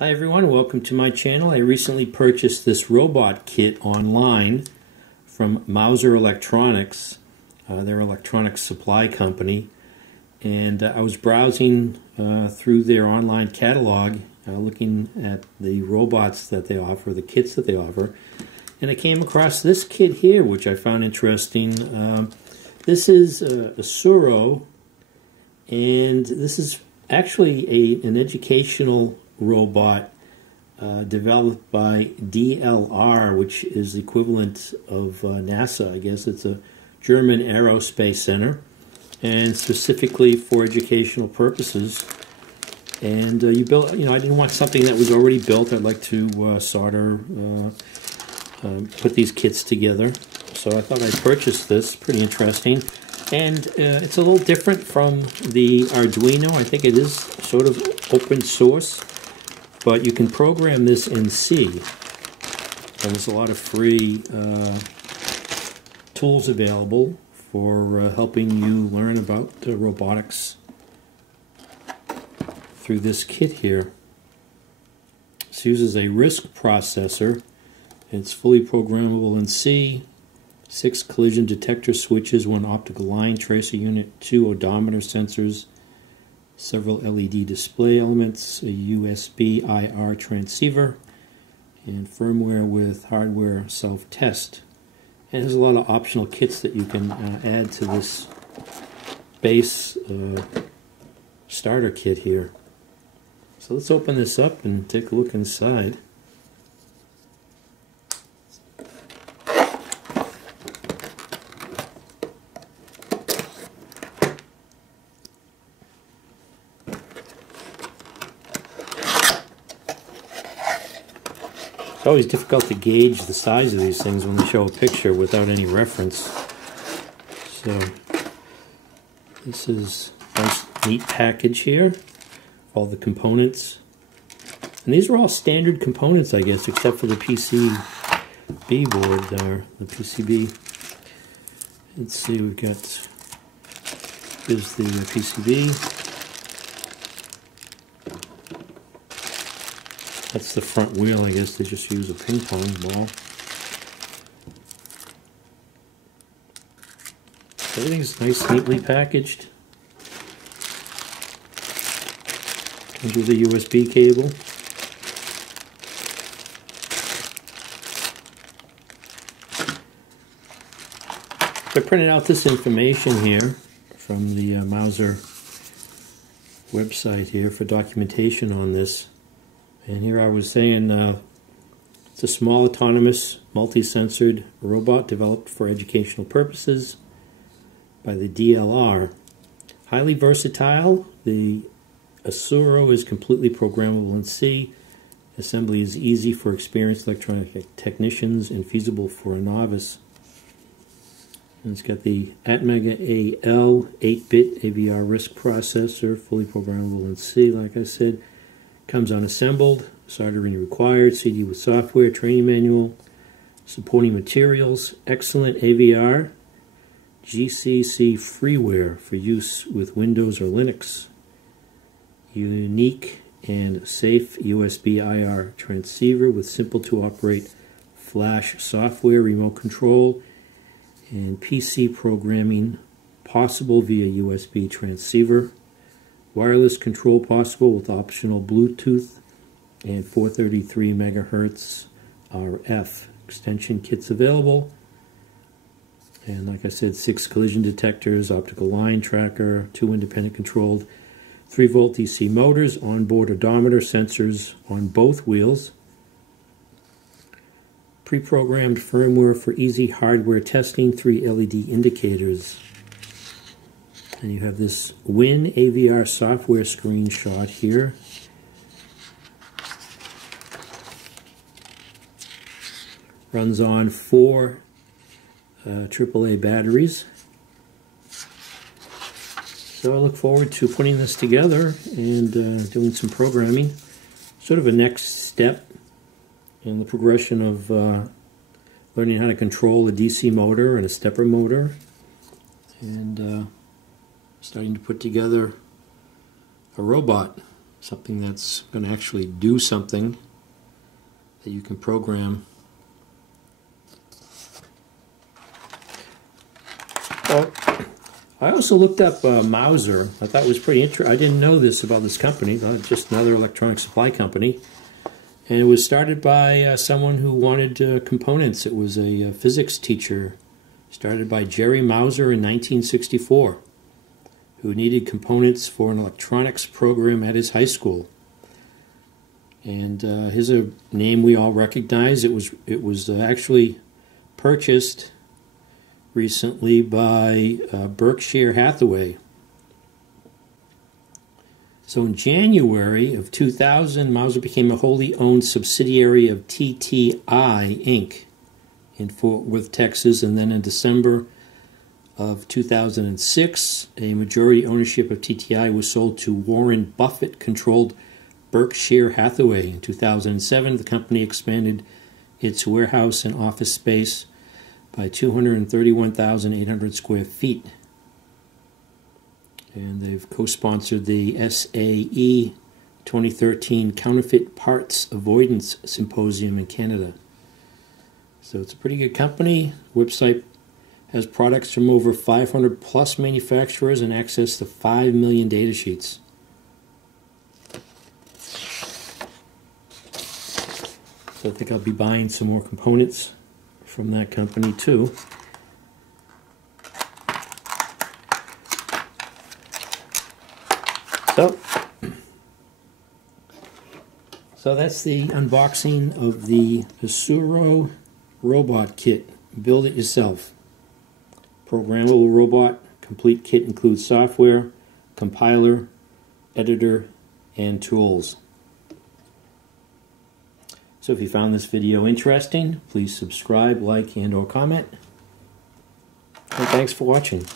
Hi everyone, welcome to my channel. I recently purchased this robot kit online from Mouser Electronics, their electronics supply company, and I was browsing through their online catalog looking at the robots that they offer, the kits that they offer, and I came across this kit here which I found interesting. This is Asuro, and this is actually an educational robot developed by DLR, which is the equivalent of NASA. I guess it's a German aerospace center, and specifically for educational purposes. And I didn't want something that was already built. I'd like to solder, put these kits together. So I thought I'd purchase this. Pretty interesting. And it's a little different from the Arduino. I think it is sort of open source, but you can program this in C. And there's a lot of free tools available for helping you learn about robotics through this kit here. This uses a RISC processor. It's fully programmable in C. 6 collision detector switches, 1 optical line tracer unit, 2 odometer sensors, several LED display elements, a USB IR transceiver, and firmware with hardware self-test. And there's a lot of optional kits that you can add to this base starter kit here. So let's open this up and take a look inside. It's always difficult to gauge the size of these things when they show a picture without any reference. So this is a nice neat package here, all the components. And these are all standard components, I guess, except for the PCB board there, the PCB. Let's see, we've got, here's the PCB. That's the front wheel. I guess they just use a ping pong ball. Everything's nice, neatly packaged. Comes with a USB cable. I printed out this information here from the Mouser website here for documentation on this. And here I was saying it's a small, autonomous, multi-sensored robot developed for educational purposes by the DLR. Highly versatile, the Asuro is completely programmable in C. Assembly is easy for experienced electronic technicians and feasible for a novice. And it's got the Atmega AL 8-bit AVR RISC processor, fully programmable in C, like I said. Comes unassembled, soldering required, CD with software, training manual, supporting materials, excellent AVR, GCC freeware for use with Windows or Linux, unique and safe USB IR transceiver with simple to operate flash software, remote control, and PC programming possible via USB transceiver. Wireless control possible with optional Bluetooth and 433 megahertz RF. Extension kits available. And like I said, 6 collision detectors, optical line tracker, 2 independent controlled 3-volt DC motors, onboard odometer sensors on both wheels. Pre-programmed firmware for easy hardware testing, 3 LED indicators. And you have this Win AVR software screenshot here. Runs on 4 AAA batteries. So I look forward to putting this together and doing some programming. Sort of a next step in the progression of learning how to control a DC motor and a stepper motor. And starting to put together a robot. something that's going to actually do something that you can program. Well, I also looked up Mauser. I thought it was pretty interesting. I didn't know this about this company, just another electronic supply company. And it was started by someone who wanted components. It was a physics teacher, started by Jerry Mauser in 1964, who needed components for an electronics program at his high school. And here's a name we all recognize. It was actually purchased recently by Berkshire Hathaway. So in January of 2000, Mauser became a wholly owned subsidiary of TTI Inc. in Fort Worth, Texas, and then in December of 2006, a majority ownership of TTI was sold to Warren Buffett-controlled Berkshire Hathaway. In 2007, the company expanded its warehouse and office space by 231,800 square feet. And they've co-sponsored the SAE 2013 Counterfeit Parts Avoidance Symposium in Canada. So it's a pretty good company. Website has products from over 500 plus manufacturers and access to 5 million data sheets. So I think I'll be buying some more components from that company too. So that's the unboxing of the Asuro Robot kit. Build it yourself. Programmable robot. Complete kit includes software, compiler, editor, and tools. So if you found this video interesting, please subscribe, like, and/or comment. And thanks for watching.